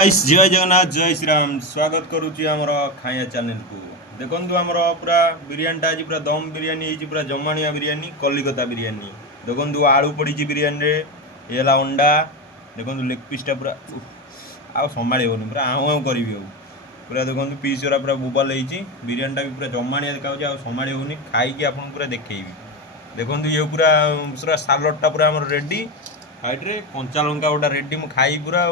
Guys जय जगन्नाथ जय श्री राम स्वागत करुच्ची आमर खाइया चैनल को देखो आमर पूरा बिरियानीटा आज पूरा दम बिरियानी है पूरा जमाणिया बिरियानी कलिकता बिरियानी देखो आलू पड़ी बिरियानी रे ये अंडा देखो लेग पीसटा पूरा आउ संभाड़ी होनी पूरा आऊँ आऊँ करी पूरा देखो पीस गुरा पूरा बोबाल बिरियानीटा भी पूरा जमाणिया देखा संभाड़ी होनी खाई आप पूरा देखी देखो ये पूरा पूरा सालडटा पूरा आम रेडी साइड्रे कंचा लंका गोटा रेडी मुझे खाई पूरा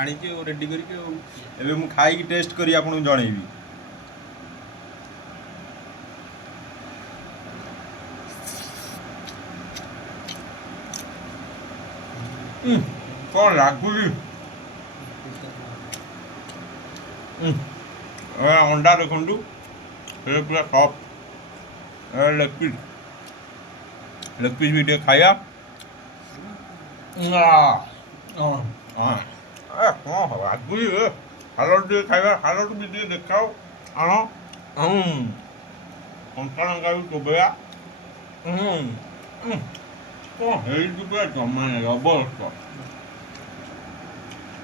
आनी रेडी करके खाई टेस्ट करी आपको जनइबी। कौन लगुच अंडा देखु पूरा सफ्ट लेग पीस भी खाया लगुच सालड खाଇବା सालड भी देखा आण कंचा लंका भी चोबेया कौन है पूरा जमा जबरदस्त।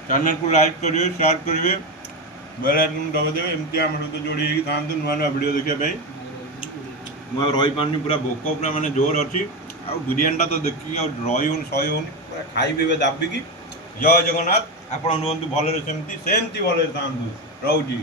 चैनल को लाइक करेंगे शेयर करेंगे बेल आइकन दबादेवे एमती आम सहित जोड़ी था नुआ नुआ भिड देखा मुझे रही पानी पूरा भोक पूरा मानने जोर अच्छी आ बिरियानीटा तो देखिए रही हो सही होनी पूरा खाइबे दाबिकी। जय जगन्नाथ आपण रुहतु भलरे सेमती भलरे था रोची।